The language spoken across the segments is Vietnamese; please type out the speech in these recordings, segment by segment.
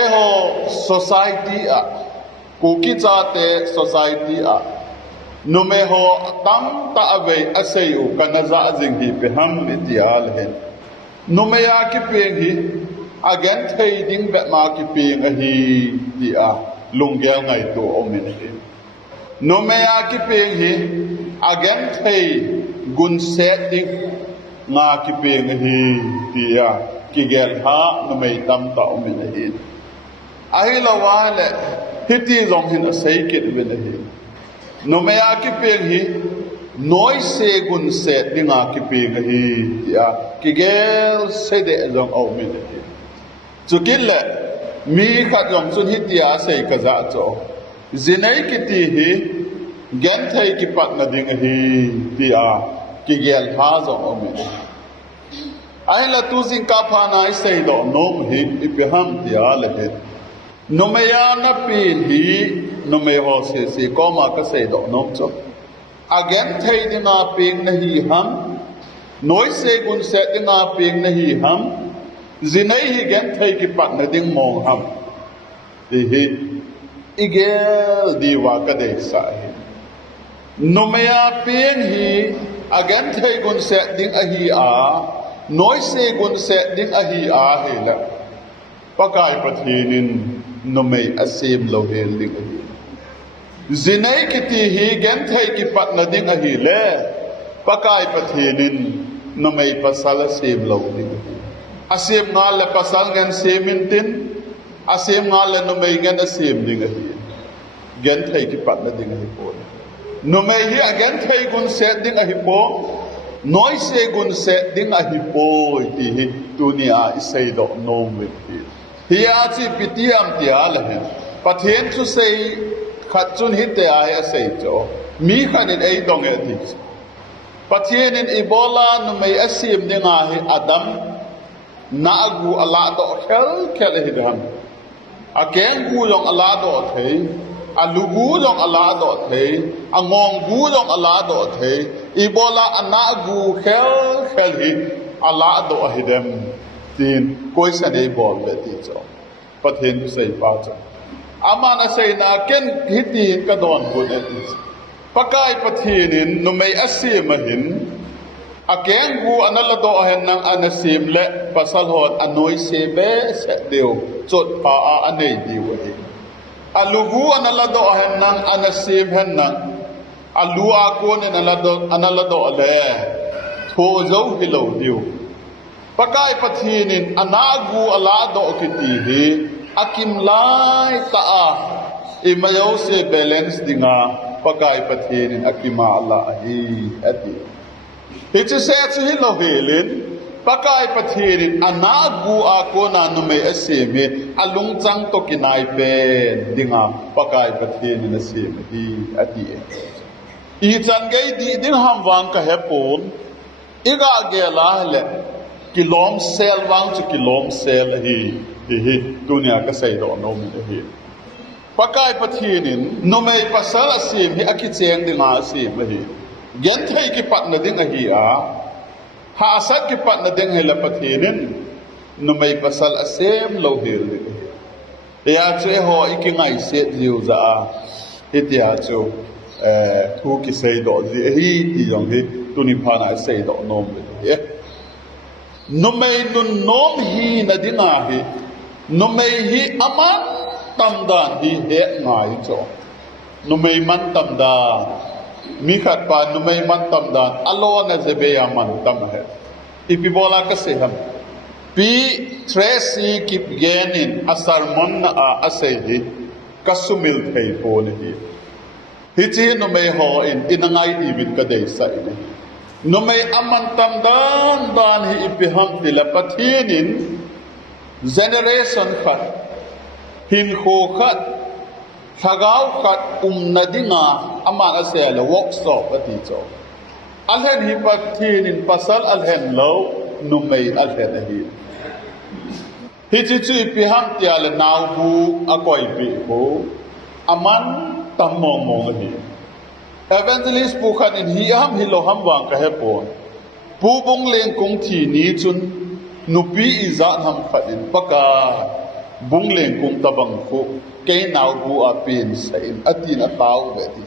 eho society a kuki cha te society a nume ho tam ta ave aseu kanaza jing hi pe ham itial hen nume ya ki peng hi again thei ding be ma ki peng a hi di a lunggel ngai to omen hi nume ya ki peng hi again thei gun set ding nga ki peng hi di a ki gel ha nume tam ta omen hi ahi lawa le hiti zong hin asai kit wen hi nume ya ki peng hi noi se gun se dinga ki peng hi ya ki gel se de zong au min hi chu kin le mi khat yom chun hi tia sei ka za cho zinai ki ti hi gen thai ki pat na ding hi tia ki gel ha zong au min ai la tu zin ka pha nai sei do nom hi ipi ham tia le he numeya na pin hi nume ho se ko ma ka sei do nom cho again thei dinga ping na hi ham noi se gun se dinga ping na hi ham zinai hi gen thei ki pat na ding mong ham hi igel diwa ka de sa hi numeya ping hi again thei gun se ding a hi a noi se gun se ding a hi a he la pakai pathinin nume asim lo hel ding a hi zinai kiti hi gen thai ki pat na ding a hi le pakai pathinin nume pasal asim lo ding a hi asim nga le pasal gen semin tin asim nga le nume gen asim ding a hi gen thai ki pat na ding a hi po nume hi again thai gun set ding a hi po noi se gun set ding a hi po ti hi tunia isai do nom with hi hiya chi pitiam tia la hen pathen chu sei khat chun hi te ai sei cho mi khan in ei dong e ti pathen in ebola no mai asim dinga hi adam na agu ala do khel hi dam akeng gu yong ala do thei alugu yong ala do thei angong gu yong ala do thei ebola ana gu khel hi ala do hi dam tin koi sa nei bol le ti cho pathen tu sei pa cho amana sei na ken hitin ka don bu ne ti pakai pathin no mai asim hin akeng gu anala do hen nang anasim le pasal hot anoi se be se deu chot pa a anei di wa hi alugu anala do hen nang anasim hen nang alu a ko ne anala do le tho zo hi lo diu pakai pathinin anagu ala do kiti hi akim lai ta a imayo se balance dinga pakai pathinin akima ala hi ati hichi se chi lo helin pakai pathinin anagu a ko na no me aseme alung chang to kinai pe dinga pakai pathinin aseme hi ati I chan gai di ding ham wang ka hepon iga ge la le kilom sel wang chu kilom sel hi dunia ka sei do no mi hi pakai pathinin no mei pasal asim hi akicheng dinga asim hi gen thei ki pat na ding hi a ha sat ki pat na ding hela pathinin no mei pasal asim lo hil hi ya che ho ikingai se jiu za a hitia chu thu ki sei do ji hi ti yong hi tuni phana sei do no mi hi numei nun nom hi na dinga hi numei hi aman tamdan hi he ngai cho numei man tamda mi khat pa numei man tamdan alona zebe ya man tam he ipi bola ka se ham pi tresi kip genin asar mon na asai hi kasumil thei po ni hi chi numei ho in inangai di bit ka dei sai ni numei aman tamdan dan hi ipiham tilapathinin generation khat hin kho khat thagau khat nadinga aman asela workshop ati cho alhen hi pathinin pasal alhen lo numei alhen hi chi ipiham tial naw bu akoi bi bo aman tammong mong hi evangelist pu khan in hi ham hi lo ham wang ka he pon pu bong leng kong thi ni chun nupi izat ham khat in paka bung leng kung tabang khu ke nau bu a pin sa in atin a tau ve ti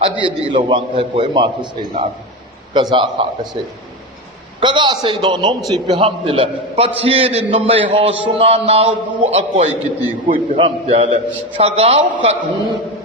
adi lawang thai poi ma thu sei na ka za kha ka sei kaga sei do nom chi pe ham tile pathin in numai ho sunga nau bu a koi kiti khui pe ham tiale thagau khat hu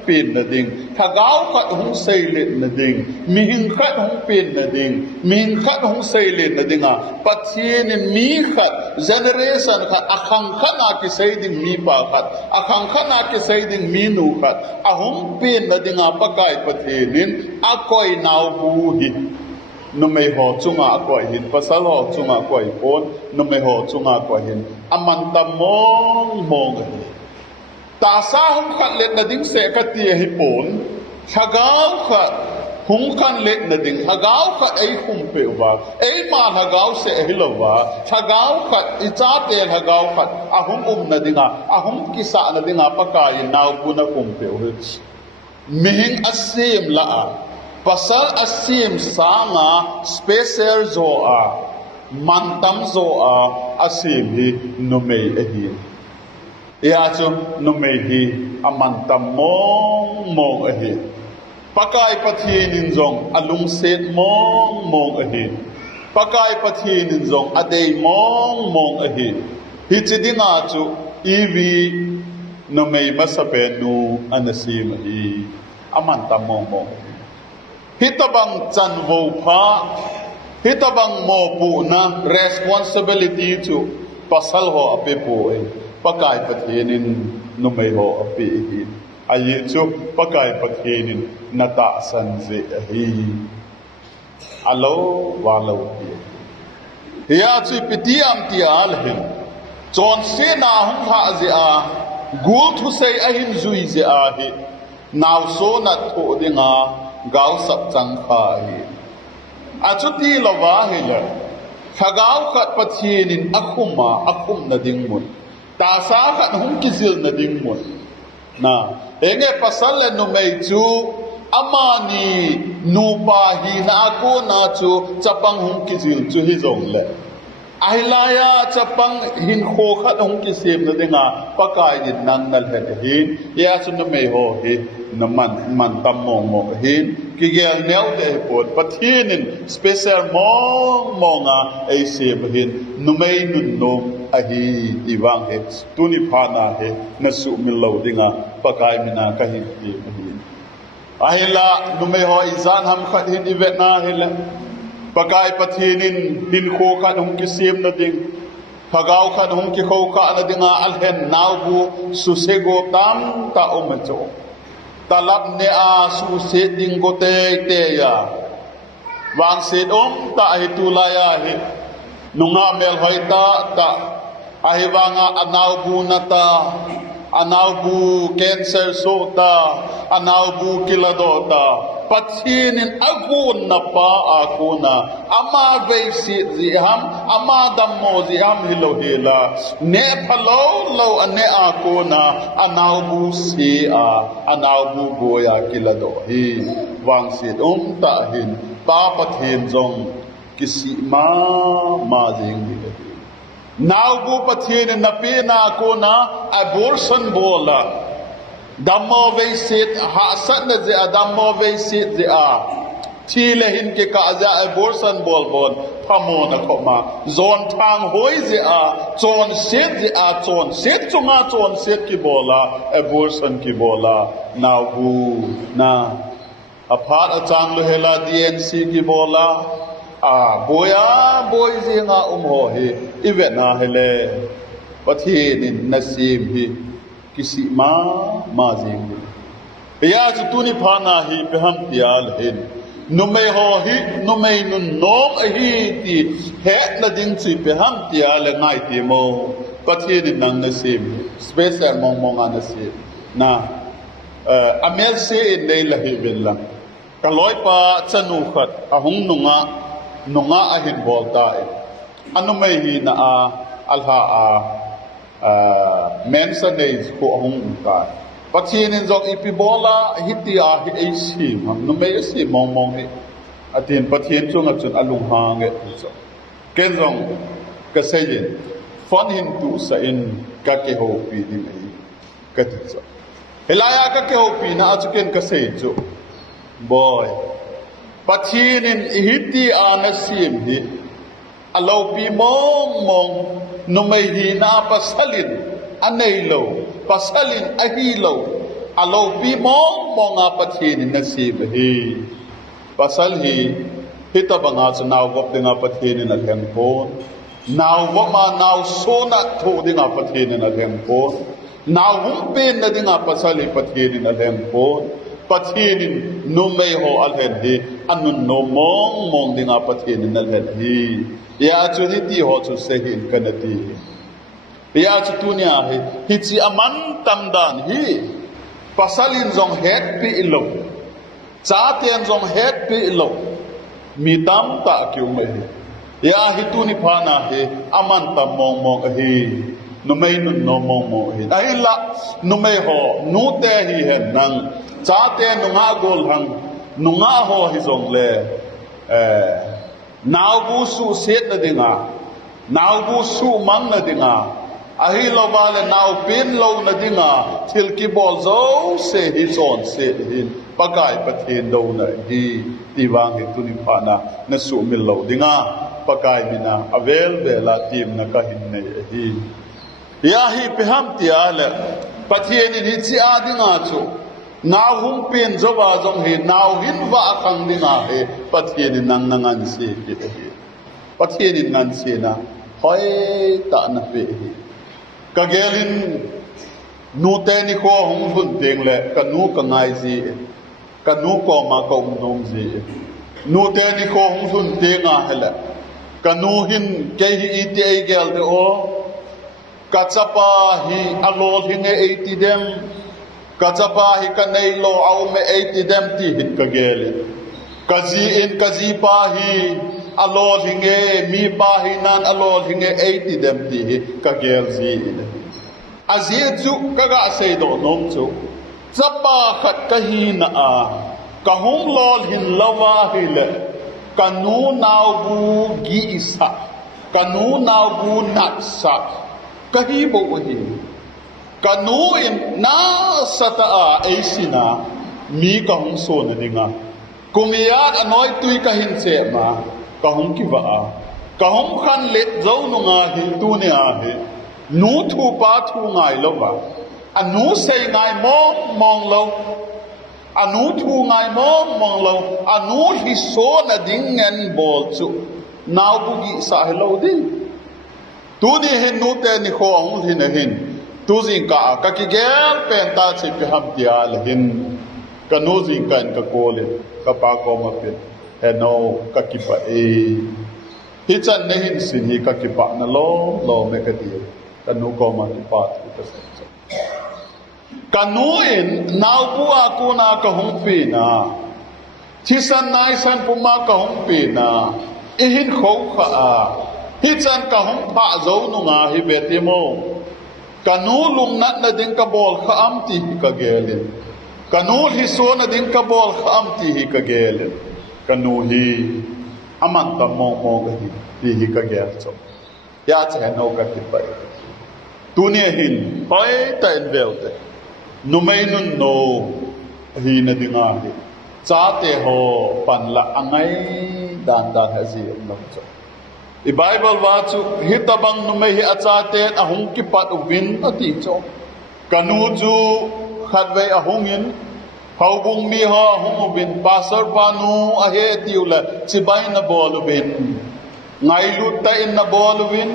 pin na ding thagau khat hu sei le na ding mi hing khat hu pin na ding mi hing khat hu sei le na dinga pathin in mi khat generation khat akhang khana ki sei ding mi pa khat akhang khana ki sei ding mi nu khat ahum pin na dinga pakai pathin in a koi nau bu hi numai ho chunga koi hin pasal ho chunga koi pon numai ho chunga koi hin aman tam mong ta sa hum khat let na ding se ka ti hi pon thagau khat hum khan let na ding thagau khat ai hum pe wa ai ma thagau se hi lo wa thagau khat I cha te thagau khat ahum na dinga ahum kisa na dinga pakai nau pu na hum pe mihing asim la pasal asim sanga special zo a mantam zo a asim hi numei ahi ya chu numei hi amantam mong ahi pakai pathin in zong alung set mong ahi pakai pathin in zong adei mong ahi hi chidinga chu evi numei masapenu anasim hi amantam mong hitabang chanvo pha hitabang mo pu na responsibility chu pasal ho ape pu pakai pathinin numai ho ape hi ai chu pakai pathinin nata san je hi alo walo hi ya chu pitiam ti al hin chon se na hum kha je a gul thu sei a hin zui je a hi naw so na tho dinga gao sap chang kha hi achuti lawa hi le thagau khat pathin in akhum na ding mun ta sa khat hum kizil na ding mun na enge pasal le no mei chu amani nu pa hi na ko na chu chapang hum kizil chu hi zong le ailaya chapang hin kho khat hum ki sem na dinga pakai ni nan nal he hin ya chu na mei ho hi na man tam mong hin ki gel neu de pot pathinin special monga ai se hin numei nun no ahi iwang he tuni phana he na su mil lo dinga pakai mina ka hin ki hin ahila numei ho izan ham khat hin ivet na hela pakai pathinin hin kho khat hum ki sem na ding phagau khat hum ki kho kha na dinga alhen nau bu su se go tam ta omacho talap ne a su se ding go te ya wang se ta hi tu la ya hi nunga mel hoi ta ahi wanga anau bu na ta anau bu cancer so ta anau bu kilado ta pathinin agun na pa akuna ama ve si ziham ama dammo ziham hilo hela ne phalo lo ane akuna anau bu si a anau bu boya kilado hi wang sit ta hin ta pathin jong kisi ma jing hi now bu pathin na pe na akuna abortion bola dammo ve sit ha sat na je dammo ve sit je a thi le hin ke ka ja abortion bol phamo na khoma zon thang hoi je a chon set chunga chon set ki bola abortion ki bola now bu na aphat achang lo hela dnc ki bola boya boy je nga ho he ivet na hele pathin nasim hi kisi ma jing ya chu tuni phana hi pe ham tial hin numei ho hi numei nun nom hi ti he na ding chi pe ham tial ngai ti mo pathin nang na sim special mong an sim na amel se nei la hi bella kaloi pa chanu khat ahung nunga ahin bol ta anumei hi na alha mensanage ko ahung ka pathin jong ipibola hitia hi ac ham numei ac mong hi atin pathin chung achun alung hang ge so ken jong ka sayin fon hin tu sa in ka ke ho pi ding ai ka ti cho helaya ka ke ho pi na chu ken ka sei chu boy pathin in hiti ana sim hi alo pi mong numai hi na pasalin anei lo pasalin ahi lo alo pi mong a pathin in na sim hi pasal hi hita banga chu naw gop dinga pathin in a hen kon naw ma naw so na tho dinga pathin in a hen kon naw hum pen na dinga pasali pathin in a hen kon pathin in numai ho al hen hi anun no mong dinga pathin in al hen hi ya chu ni ti ho chu se hin kanati ya chu tunia hi chi aman tam dan hi pasalin zong het pi lo cha ten zong het pi lo mi tam ta kyu me ya hi tu ni phana he aman tam mong hi numai nun no mong hi ai la numai ho nu te hi hen nang cha te nu nga gol hang nu nga ho hi zong le naw bu su set na dinga naw bu su mang na dinga ahi lo wale naw pin lo na dinga thil ki bol zo se hi chon se hi pakai pathin do na hi tiwang hi tu ni phana na su mil lo dinga pakai mina avel bela tim na ka hin nei hi ya hi peham tia le pathin ni chi a dinga chu naw hum pin zo ba zong hi naw hin wa khang dinga he pathin nang nangan se hi pathin nan se na hoi ta na pe hi ka gelin nu te ni ko hung hun teng le ka nu ka ngai ji ka nu ko ma ko nong ji nu te ni ko hung hun te nga hele ka nu hin ke hi iti ai gel de o ka chapa hi alol hi nge 80 dem ka chapa hi ka nei lo au me 80 dem ti hit ka gelin ka ji in ka ji pa hi alol hi nge mi pa hi nan alol hi nge 80 dem ti hi ka gel ji azia chu kaga sei do nom chu chapa khat ka hi na a ka hung lol hin lawa hi le kanu naw bu gi isa kanu naw bu naksa ka hi bo hi kanu in na sata a eisina mi ka hung so na dinga kumiyat anoi tui ka hin che ma ka hung ki wa a ka hung khan le zo nu nga hin tu ne a he nu thu pa thu ngai lo ba anu sei ngai mong lo anu thu ngai mong lo anu hi so na ding ngan bol chu naw bu gi sa hello di tu ni hin nu te ni kho hung hin na hin tu jing ka ki gel pen ta chi pi ham tia le hin ka nu jing kan ka ko le ka pa ko ma pe he no ka ki pa e hi chan ne hin sin hi ka ki pa na lo me ka ti kanu ko ma ki pa tu ka sa kanu in naw bua ku na ka hung pi na thi san nai san pu ma ka hung pi na i hin kho kha a hi chan ka hung pha zo nu nga hi be ti mo kanu lung nat na ding ka bol kha am ti ka gelin kanu hi so na ding ka bol kha am ti hi ka gelin kanu hi aman ta mo hi ka gel cho ya che no ka ti pa tunia hin hoi ta in velte numai nun no hi na dinga hi cha te ho pan la angai dan ha ji no cho i bible wa chu hitabang numai hi acha te ahung ki pat win ati cho kanu chu khatwe ahungin haubung mi ho hung win pasar panu a he tiula chibai na bol win ngai lu ta in na bol win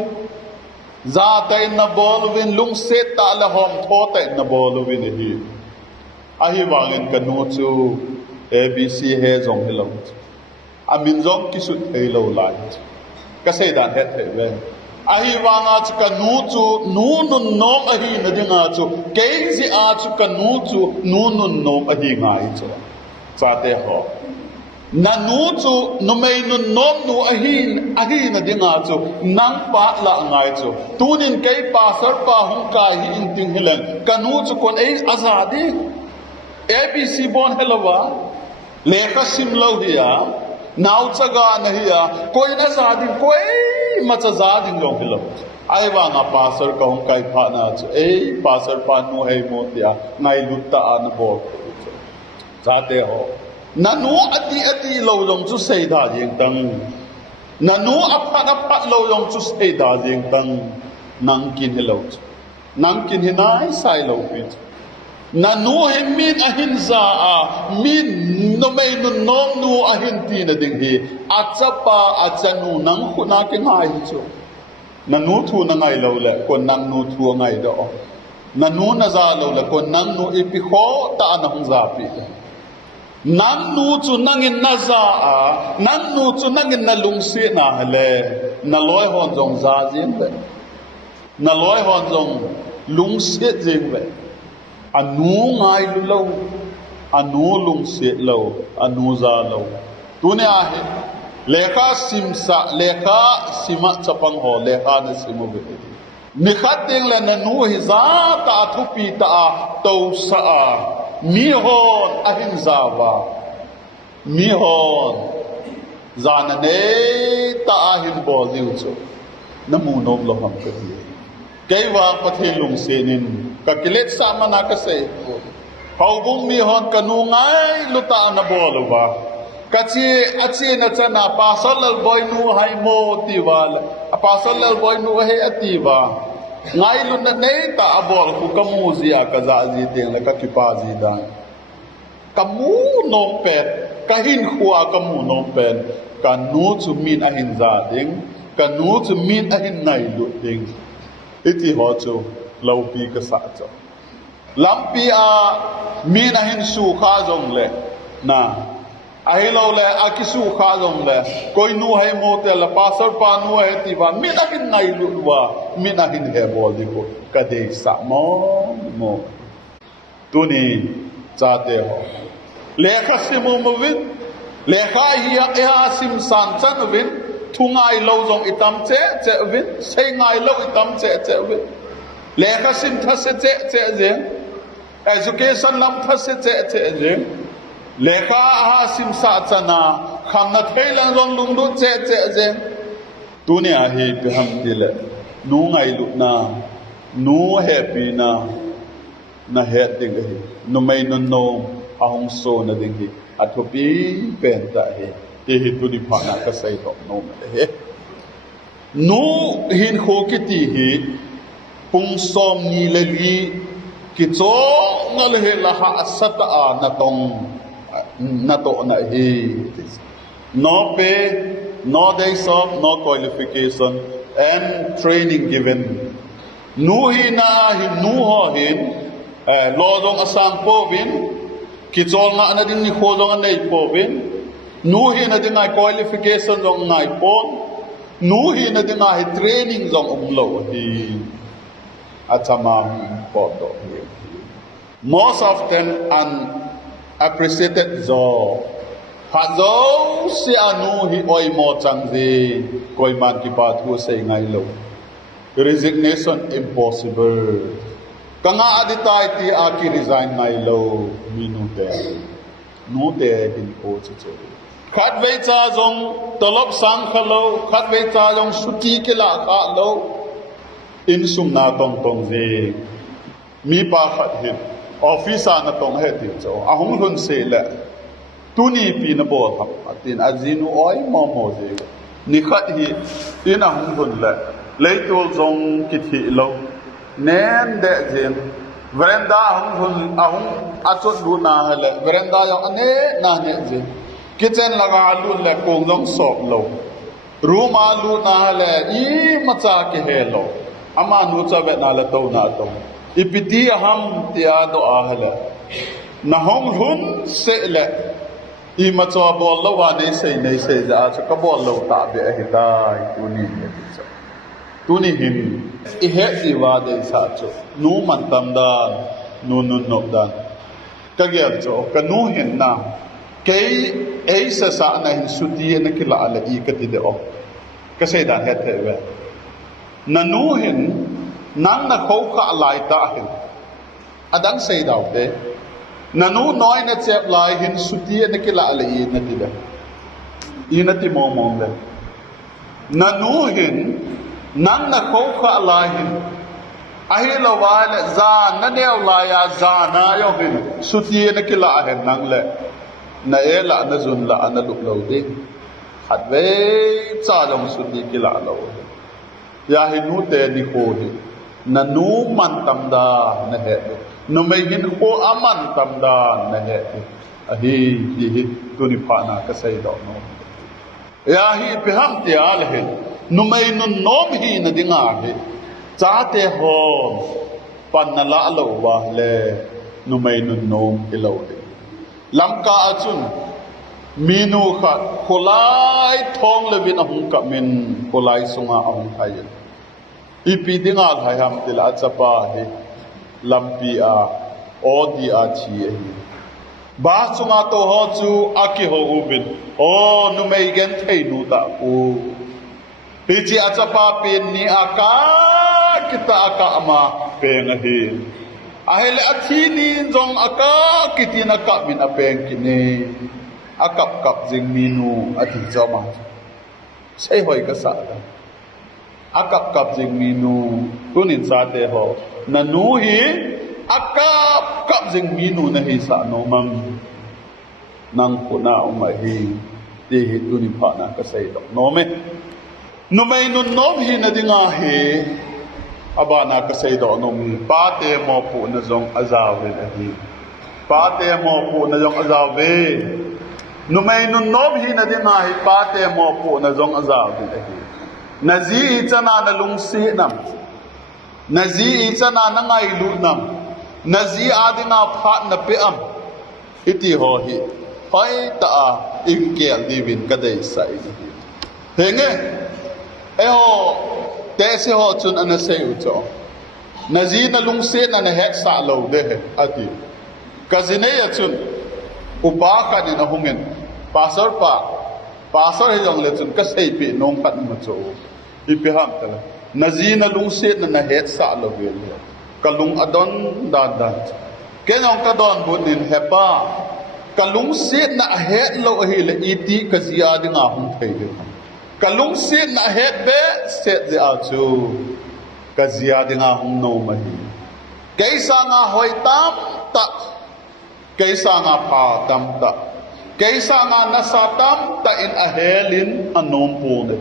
za ta in na bol win lung set ta la hom tho ta in na bol win hi ahi wangin kanu chu abc he zong hello amin zong kisut hello lai ka sei dan het he we ahi wanga chu kanu chu nu nun nom ahi na dinga chu ke ji a chu kanu chu nu nun nom ahi ngai chu cha te ho na nu chu nu mei nun nom nu ahi na dinga chu nang pa la ngai chu tunin kai pa sar pa hung kai hi in ting hilan kanu chu kon ei azadi abc bon helwa lekha sim lo hiya naw chaga na hiya koi na zadin koi macha zadin long hilo ai wa nga pastor kong kai pha na chu pastor pa nu hei mo tia ngai lut ta an bo cha te ho nanu ati lo long chu sei da jing tang nanu apat lo long chu sei da jing tang nang kin hello nang kin hinai sai lo pi nanu hin min ahin za a min no mei nu nom nu ahin ti na ding hi achapa achanu nang khuna ke ngai chu nanu thu na ngai lo le kon nang nu thu ngai do nanu na za lo le kon nang nu ipi kho ta na hung za pi nang nu chu nang in na za a nang nu chu nang in na lung si na le na loi hon jong za jin le na loi hon jong lung si jing le anu ngai lu lo anu lung si lo anu za lo tu ne a he lekha simsa lekha sima chapang ho lekha na simu be ni khating la nanu hi za ta thu pi ta to sa a mi hon ahin zawa mi hon zana ne ta ahin bo liu chu namu nom lo ham ka hi kai wa pathe lung se nin ka kilet sa mana ka se hau bung mi hon kanu ngai lu ta na bo lo ba kachi achi na chana pasal boy nu hai mo tiwal pasal boy nu he ativa ngai lu na nei ta abol ku kamu zia ka za ji teng la ka ki pa ji dan kamu no pet ka hin khua kamu no pen ka nu chu min a hin za ding ka nu chu min a hin nai lu ding iti ho chu lo pi ka sa cho lampi a min a hin su kha jong le na ai lo le akisu kha jong le koi nu hai mo te la pasar pa nu hai ti ba min a hin nai lu wa min a hin he bol di ko ka de sa mo tu ni cha te ho lekha simu mo vin lekha hi a sim san chan vin thungai lo jong itam che vin sei ngai lo itam che vin lekha sim tha se che je education lam tha se che je lekha ha sim sa chana kham na thailan rong lung du che je tu ne a hi pe ham ti le nu ngai lu na nu happy na he ding hi nu mai no ahong so na ding hi athopi pen ta hi te hi tu di pha na ka sai to no he nu hin kho ki ti hi pung som ni le li ki cho ngal he la ha sata a na to na hi no pay no days off no qualification and training given nu hi na hi nu ho hin lo dong asang po vin ki chol nga na din ni kho dong nei po vin nu hi na din ai qualification dong ngai pon nu hi na din ai training dong lo hi achama po do hi most often unappreciated job hazo si anu hi oi mo chang ji koi man ki pa thu sei ngai lo resignation impossible kanga aditai ti aki resign ngai lo minute nu te hin ko chu khat vei cha jong tolop sang khalo khat vei cha jong suti ke la kha lo in sum na tong ji mi pa khat hin office na tong he ti cho ahung hun se la tuni pi na bo thap atin azinu oi mo ji ni khat hi tin ahung hun la leitul jong ki thi lo nen de jin veranda ahung achot du na hale veranda yo ane na ne jin kitchen laga alu le kong long sop lo room alu na hale I macha ke helo ama nu cha ve na la to na to ipiti ham tia do a hale na hong hun se le I macha bol lo wa nei se ja cha ka bol lo ta be hi dai tu ni tuni hin I he ti wa de sa cho nu man tam da nu no dan ka ge cho ka nu hin na ke ei sa na hin su ti na ki la ala I ka ti de o ka sei dan he the we na nu hin nang na kho kha lai ta hin adang sei daw te na nu noi na chep lai hin su ti na ki la ala I na ti mo le na nu hin nang na khâu khá lại hin ahi lawai le za na neo la ya za na yo hin suti na kila hen nang le na e la na zun la na luk lo ding khat ve cha long suti kila lo ya hin nu te ni ko hi na nu man tam da na he no mai hin ko aman tam da na he ahi hi tu ni pa na ka sai do no ya hi pe ham te al he nu mai nu nom hi na dinga he cha te ho pan na la lo wa le nu mai nu nom ki lo de lam ka achun minu kha kholai thong le bin ahung ka min kholai sunga ahung thai ipi dinga thai ham til a chapa he lampi a odi a chi e ba sunga to ho chu aki ho ubin o nu mai gen thei nu ta ku hi chi a chapa pin ni aka kita aka ama peng hi ahele athi ni jong aka kitina ka min apeng kine akap kap jing minu athi jama sei hoi ka sa da akap kap jing minu tunin sa te ho na nu hi akap kap jing minu na hi sa no mang nang kuna umai hi ti hi tunin pha na ka sei dok no me nu mai nu nom hi na dinga hi abana ka sei do no mi pa te mo pu na jong azawe na hi pa te mo pu na jong azawe nu mai nu nom hi na dinga hi pa te mo pu na jong azawe na hi na zi chana na lung si nam na zi chana na ngai lu nam na zi adinga phat na pe am iti ho hi pai ta in ke divin ka dei sai hi henge e ho te se ho chun ana sei u cho na zi na lung se na na hek sa lo de he ati kazine ya chun upa ka ni na hungen pastor he jong le chun ka sei pi nong khat ma cho ipi ham ta na zi na lung se na na hek sa lo ve le ka lung adon da da ke nong ka don bu nin hepa ka lung se na hek lo hi le iti ka zia dinga hum thei de kalung sit na het be set de achu kazia dinga hung no mahi kaisa nga hoi tam ta kaisa nga pha tam ta kaisa nga nasa tam ta in a helin anom pu ne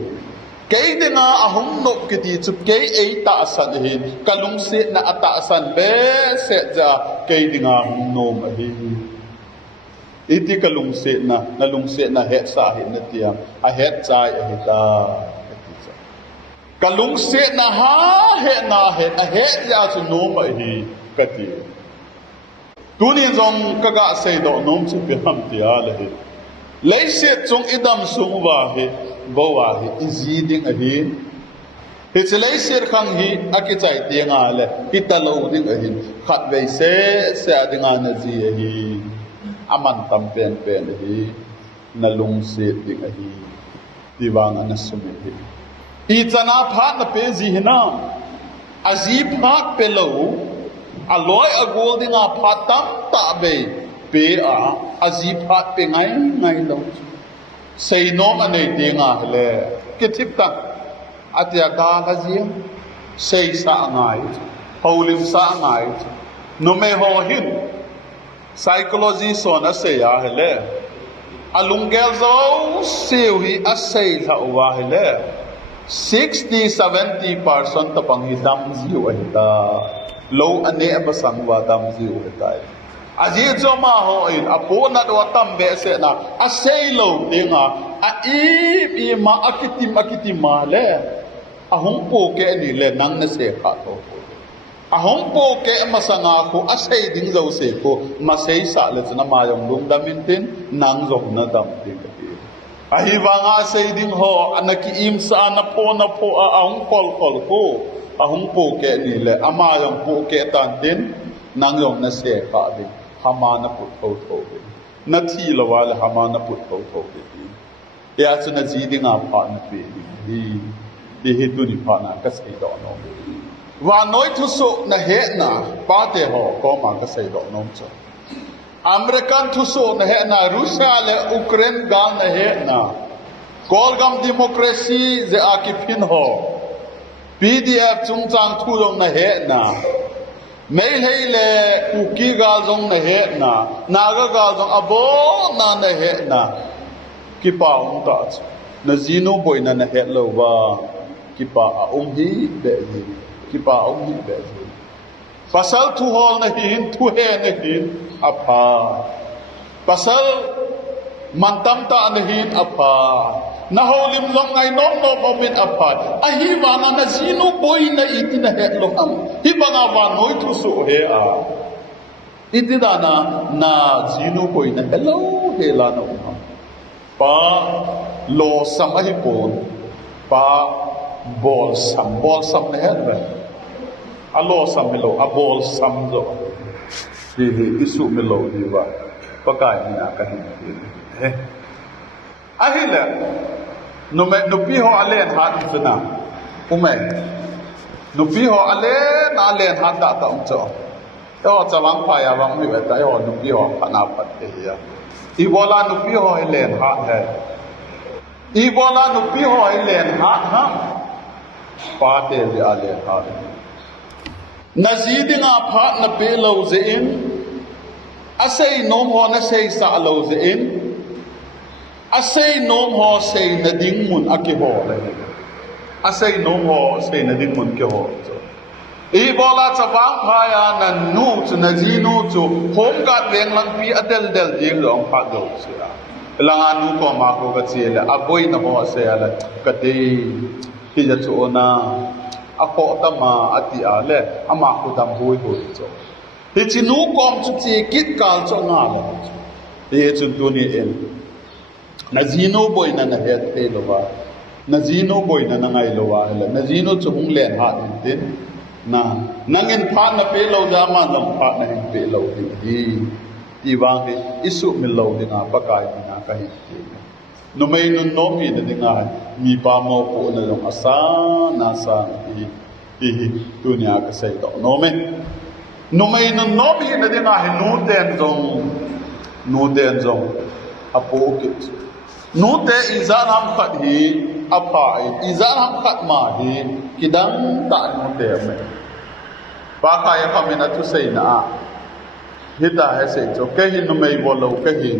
kai dinga ahum no kiti chup kai ei ta san hin kalung sit na ata san be set ja kai dinga hung no mahi iti kalung se na lung se na het sa hin na tiam a het chai a hita kalung se na ha he na het a het ya chu no ma hi kati tuni jong kaga sei do nom chu pe ham tia le hi lei se chung idam sung wa he bo wa hi izi ding a hi hi chelei ser khang hi akichai tianga le hitalo ding a hin khat ve se adinga na ji a hi aman tam pen hi na lung se ding hi diwang ana sumi hi I chana phat na pe ji hina azi phat pe lo aloi agol dinga phat tam ta be pe a azi phat pe ngai lo sei nom anei dinga le kitip ta atia da hazi sei sa ngai holim sa ngai no me ho hin psychology so na se ya hele alungel zo siu hi asai tha wa hele 60-70% tapang hi dam ziu ahita lo ane abasang wa dam ziu ahita aji zo ma ho in apo na do tam be se na asai lo dinga a i ma akiti ma le ahung po ke ni le nang na se kha to ahong po ke masanga ko asay ding zo se ko masay sa le na mayong lung damin tin nang zo na dam tin kati ahi wanga asay ding ho anaki im sa na po ahong kol ko ahong po ke ni le amayong po ke tan tin nang yong na se ka din hama na put tho na thi lawa le hama na put tho ti ya chu na ji ding a pha na pe di hi tu ni pha na ka sai do no wa noi thu so na he na pa te ho ko ma ka sei do nom cha American thu so na he na Russia le Ukraine ga na he na kolgam democracy ze akipin ho PDF chung chang thu dong na he na mấy hay le cookie gal dong na he na naga gal dong abo na he na ki pa ta na zinu boy na he lo ba ki pa hi be hi ki pa hi be hi pasal thu hol na hin thu he na hin apa pasal mantam ta na hin apa na holim long ngai nom no bomin apa ahi wana na zinu boy na itina he lo am hi banga wa noi thu su he a itidana na zinu boy na hello he la no pa lo sam ahi pon pa bol sam na he ba alo sam melo a bol sam zo hi isu melo hi ba pakai ni na ka hi ahila nupi ho alen hat fina umai nupi ho alen hat da ta umcho yo chawang pa ya wang mi ba ta yo nupi ho phana pat te ya ibola nupi ho alen hat hai ibola nupi ho alen hat ha pa te li alen hat nazidinga phat na pe lo ze in asai nom ho na sei sa lo ze in asay nom ho say na ding mun aki ho asay nom ho say na ding mun ke ho ibola chawang phaya na nu chu na jinu chu hom gat weng lang pi adel del ding long pha do sia langa nu ko ma ko ga chela aboi na ho se ala kate ti ja chu na ako tama ati ale ama ku dam hoi hoi chu ti chinu kom chu chi kit kal chu nga la e chu tu ni en na zino boy na het te lowa na zino boy na ngai lowa la na zino chung len ha tin na nangin pha na pe lo da ma dam pha na hin pe lo ti wang ni isu mi lo ni nga pa kai ni na ka hi no mai no no mi na nga mi pa mo ko na long asa na sa hi tu nya ka sai do no me no mai no no mi na nga hi nu den zong apo ke nu te izan ham khat hi apai izan ham khat ma hi kidang ta nu te me ba kha ya khamena tu sei na hita hai sei cho ke hi nu mei bo lo ke hi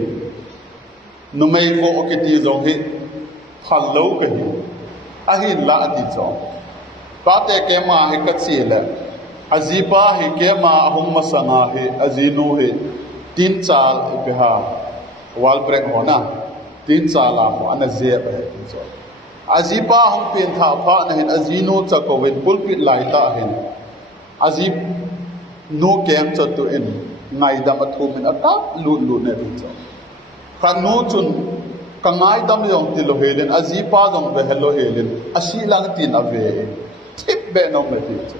nu mei ko ke ti zong hi phal lo ke hi a hi la ti cho ba te ke ma hi ka chi le aziba hi ke ma hum masanga hi azinu hi tin chal be ha wal break hona tin chala mo ana ze ba tin so azipa hong pen tha pha na hin azinu chakowet pulpit lai ta hin azip no kem cho tu in ngai dam athu min ata lu ne tin so khan no chun kangai dam yong ti lo helen azipa jong be hello helen asi lang tin ave tip be no me tin so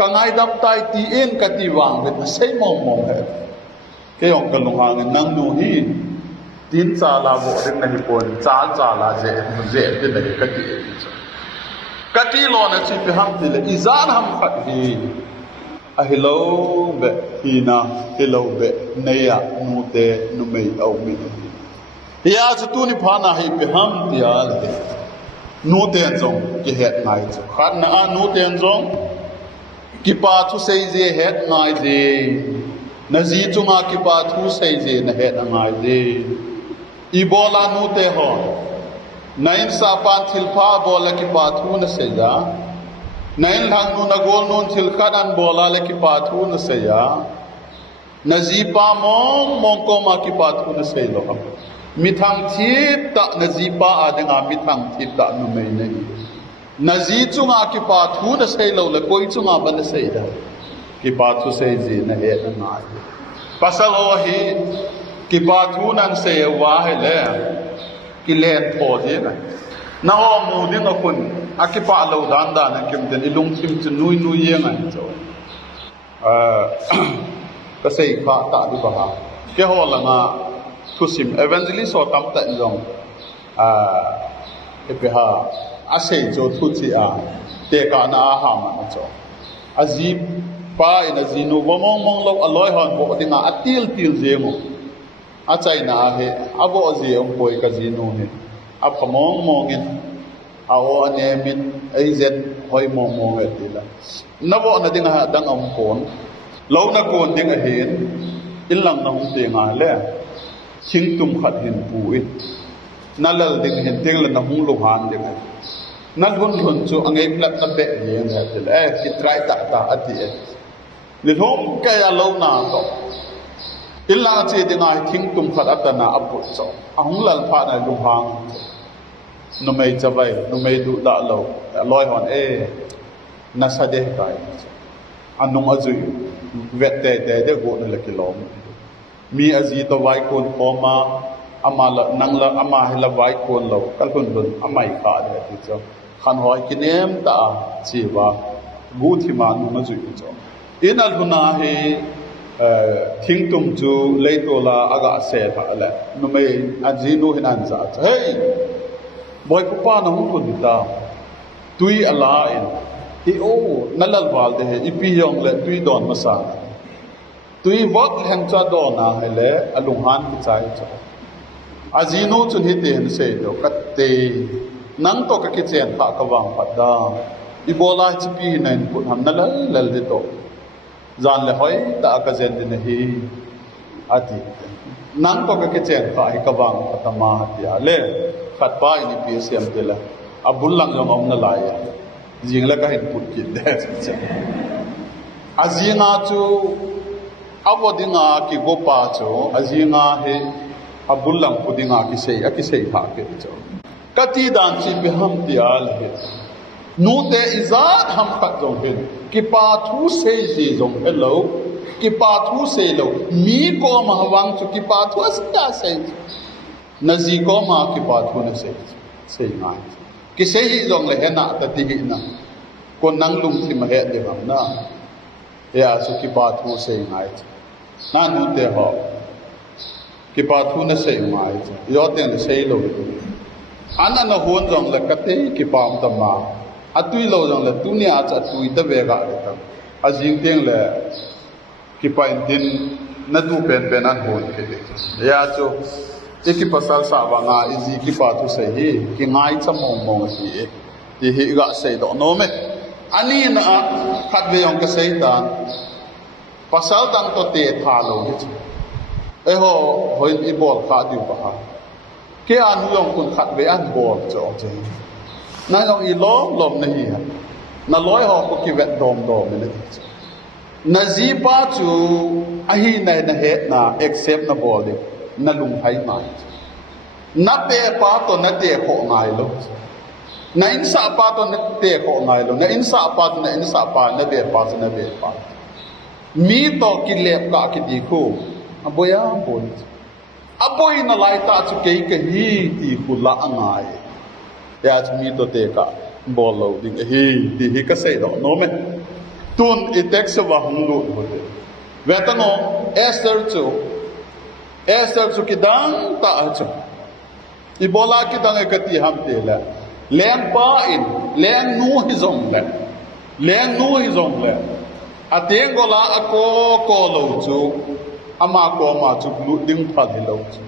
kangai dam tai ti in ka ti wang bet sei mom he ke yong ka long hang nang nu hi tin chala bo ring na hi pon chala je tin na kati lo na chi pe ham ti le izan ham khat hi a hello be hina hello be neya nu te nu mei au mi ya chu tu ni phana hi pe ham ti al he nu ten jong ki het ngai chu khat na a nu ten jong ki pa thu sei je het ngai je na zi chunga ki pa thu sei je na het ngai je ibola nu te ho nain sa pan thil pha bola ki pa thu na se ja nain lang nu na gol nun thil khadan bola le ki pa thu na se ya na zi pa mong ko ma ki pa thu na se lo mi thang thi ta na zi pa adanga mi thang thi ta nu mai nei na zi chunga ki pa thu na se lo le koi chunga ban na se da ki pa thu se ji na he na ngai pasal ho hi ki pa thu nan se wa he le ki len tho je na ho mu ding a kun a ki pa lo dan da na kim den ilung tim chu nui ye ngai cho ka sei kha ta di ba ha ke ho la nga thu sim evangelist so tam ta jong e pe ha a sei cho thu chi a te ka na ha ma cho azip pa in azinu mong lo aloi hon bo dinga atil je mo a chai na he abo azi om poi ka zinu he a phamong mong in ao ane min aizen hoi mong etila nabo na dinga dang om kon lo na kon ding a hin ilang na hung te nga le sing tum khat hin pu it nalal ding hin ting la na hung lu han ding nal hun hun chu angai plat na be yen ha til ki trai ta ati et li hom ka ya lo na to illa che dinga thing tum khat atana apu cho ahung lal pha na lu hang no mai chawai no mai du da lo loi hon na sa de kai anung azui vet te de go na le kilom mi azi to vai kon koma ama la nang la ama hela vai kon lo kal hun bun amai kha de ti cho khan hoi kinem ta chi wa gu thi ma nu na zui cho inal huna he thing tum chu leito la aga se tha la no mai azi nu hin an za hey boy ku pa na hung kun ta tui ala in nalal wal de he ipi yong le tui don ma sa tui wak hang cha do na hele alung han ki chai cho azinu chun hi ten se do kat te nang to ka ki chen kha ka wang phat da ibola chi pi nen put ham nalal lal de to zan le hoi ta ka zen de hi ati nang to ka ki chen kha hi ka wang patama hatia le khat pa ni pi sem te la abul lang yong om na lai jing la ka hin put ki de azinga chu awodinga ki gopa chu azinga he abulang pudinga ki sei tha ke chu kati dan chi bi ham tial he nu te izat ham khat jong hin ki pa thu sei ji jong hello ki pa thu sei lo mi ko ma wang chu ki pa thu sta sei na ji ko ma ki pa thu na sei ngai ki sei hi jong le hena ta ti hi na ko nang lung thi ma he de ham na ya su ki pa thu sei ngai na nu te ho ki pa thu na sei ngai yo te na sei lo ana na hon jong le ka te ki pa am ta ma atui lo jong le tu ni a cha tui ta ve ga le ta ajing teng le ki pa in din na du pen an hon ke de ya chu ki pasal sa wa nga izi ki pa thu sei hi ki ngai cha mong si ti hi ga sei do no me ani na khat ve yong ka sei dan pasal dang to te tha lo hi ho hoi i bol kha diu pa ha ke an yong kun khat ve an bol cho che na yong i lom na hi ha na loi ho ko ki vet dom ne na ji pa chu a hi na he na accept na bol de na lung hai mai na pe pa to na te kho ngai lo na in sa pa to na te kho ngai lo na in sa pa to na in sa pa na be pa na be pa mi to ki lep ka ki di khu aboya bon aboy na lai ta chu ke ka hi ti khu la angai ya chu mi to te ka bol lo ding hi ti hi ka sei do no me tun i tek sa wa hung lu ho de ve ta no Esther chu ki dang ta chu ibola ki dang e ka ti ham te la leng pa in leng nu hi zong le ateng gola ako lo chu ama ko ma chu lu ding pha hi lo chu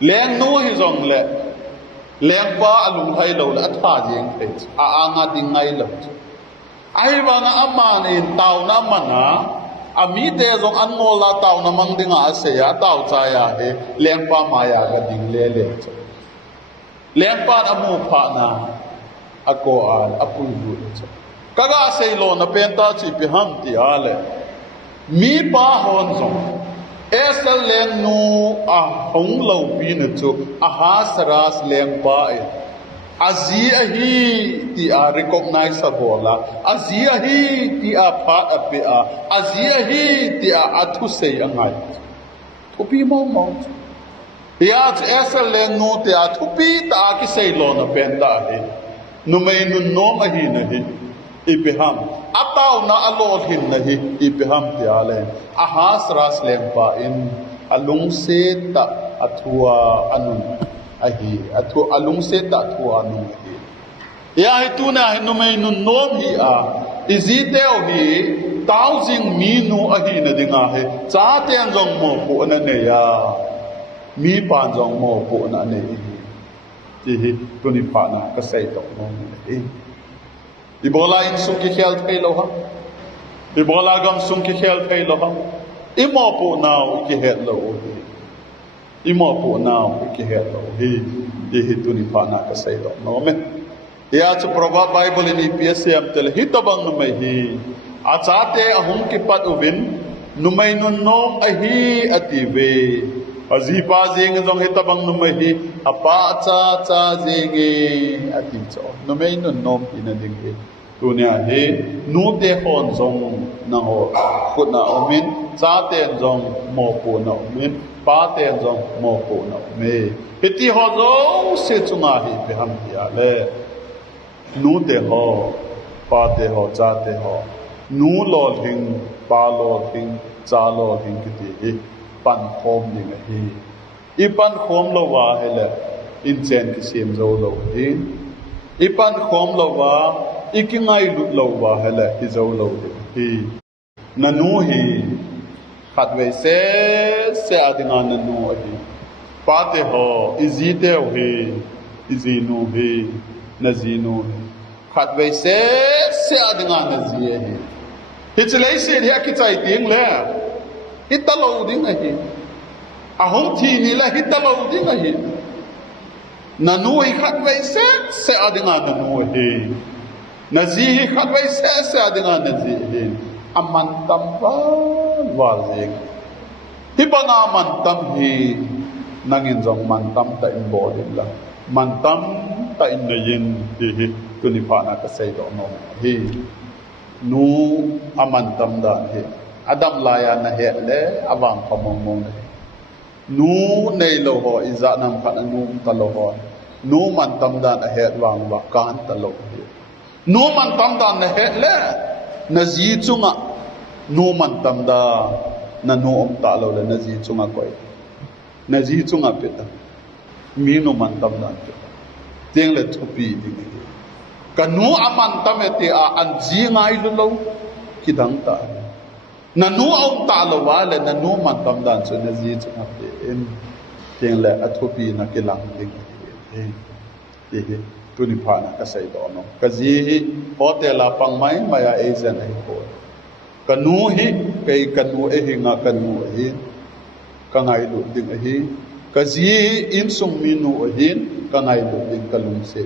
leng nu hi zong le leng pa alung thai lo la tha jeng pe a nga ding ngai lo chu ai ba na ama ni tau na mana ami te zong an mo la tau na mang dinga se ya tau cha ya he leng pa ma ya ga ding le chu leng pa amu pha na ako an apui bu chu kaga sei lo na penta chi pi ham ti ale mi pa hon zong esa leng nu a hong lo pi na chu a ha saras leng pa e azi a hi ti a recognize abola azi a hi ti a pha a pe a azi a hi ti a athu sei angai thu pi mo ya esa leng nu ti a thu pi ta ki sei lo na penta he nu mai nu no ma hi na hi ipiham ataw na alol hin na hi ipiham ti ale ahas ras lempa in alung se ta athua anun ahi athu alung se ta athua anun hi ya hi tu na nu mai nu nom hi a izi teo hi thousand mi nu ahi na dinga he cha ten jong mo pu na ne ya mi pan jong mo pu na ne chỉ tu ni phá na cái say đó nó đi Ibola in sung ki khel thei lo ha Ibola gam sung ki khel thei lo ha imo pu nào ki het lo imo pu nào ki het lo hi tu ni phá na cái say đó nó men ya chu proba bible ni psm tel hi tabang no mai hi achate ahum ki pat uvin numai nun nom ahi ative azipa jeng jong he tabang numai hi apa cha jenge ati cho numai nun nom ina ding he tunia he nu te hon jong na ho khut na omin cha te jong mo pu na omin pa te jong mo pu na me hiti ho jong se chunga hi pe ham ya le nu te ho pa te ho cha te ho nu lo thing pa lo thing cha lo thing ki ti pan khom ni nga hi I pan khom lo wa hele in chen ki sim zo lo hi I pan khom lo wa I ki ngai lut lo wa hele hi zo lo hi na nu hi khat ve se adinga na nu hi pa te ho izi te hi izi nu hi na zi nu khat ve se adinga na zi hi hi chlei se hi ki chai ting le hi ta lo ding hi ahom thi ni la hi ta lo ding hi na nu hi khat ve se adinga na nu hi na zi hi khat ve se adinga na zi hi aman tam wa zing hi banga man tam hi nangin jong man tam ta in bo din la man tam ta in na yin hi tu ni pha na ka sei do no hi nu aman tam da hi adam la ya na he le awang phamong mong nu nei lo ho iza nam khat nu ta lo ho nu man tam da na he wang wa kan ta lo hi nu man tam da na he le na zi chunga nu man tam da na nu om ta lo le na zi chunga koi na zi chunga pe ta mi nu man tam da pe teng le thupi ding ka nu aman tam te a an ji ngai lo ki dang ta na nu om ta lo wa le na nu man tam da chu na zi chunga pe em teng le a thupi na ki lang ding he tu ni pha na ka sai do no ka ji hotel la pang mai maya asian ai ko kanu hi kai kanu e hi nga kanu hi ka ngai lu ding hi ka ji in sung mi nu hin ka ngai lu ding ka lung se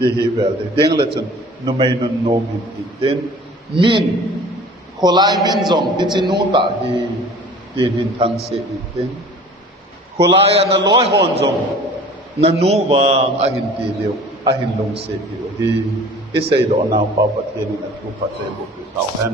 hi vel de deng la chen no mai no no mi ten min kholai min jong ti chin nu ta hi ti hin thang se ten kholai an loi hon jong na nu wang a hin ti leu a hin long se hi isai do na pa pa the ni na thu pa te bu tao hen